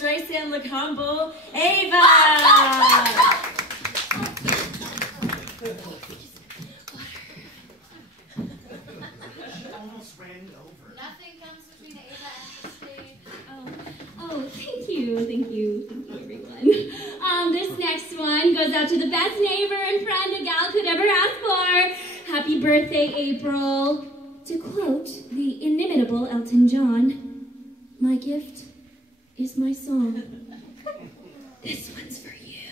Streisand look humble. Ava! Almost ran it over. Nothing comes between Ava and the stage. Oh, thank you, everyone. This next one goes out to the best neighbor and friend a gal could ever ask for. Happy birthday, April. To quote the inimitable Elton John, my gift is my song. This one's for you.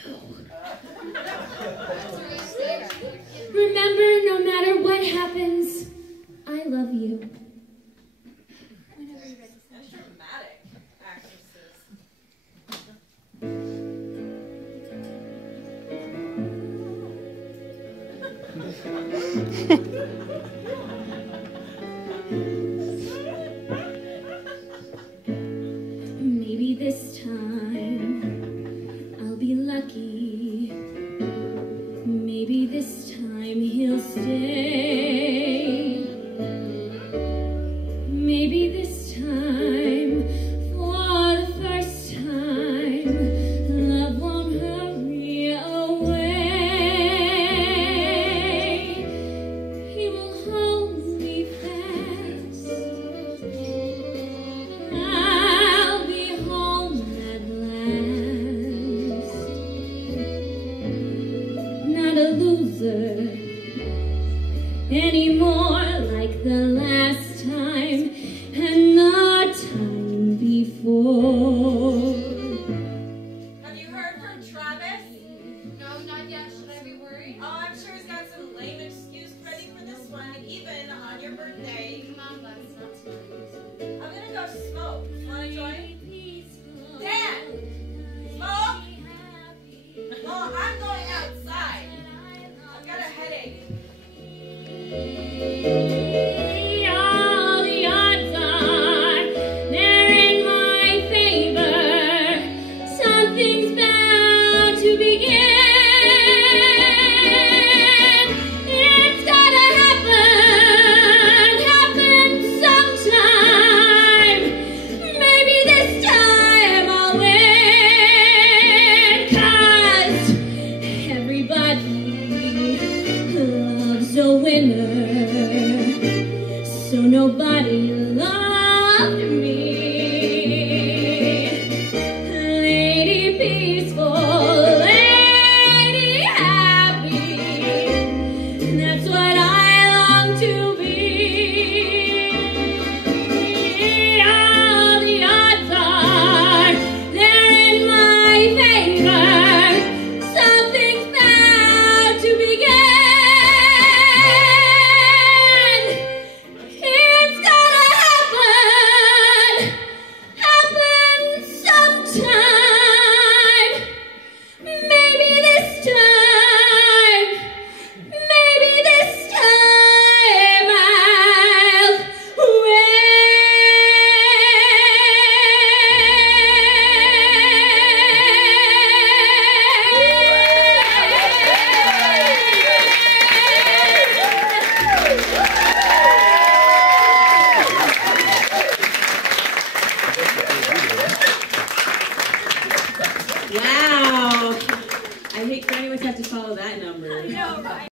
Remember, no matter what happens, I love you. Dramatic actresses. Maybe this time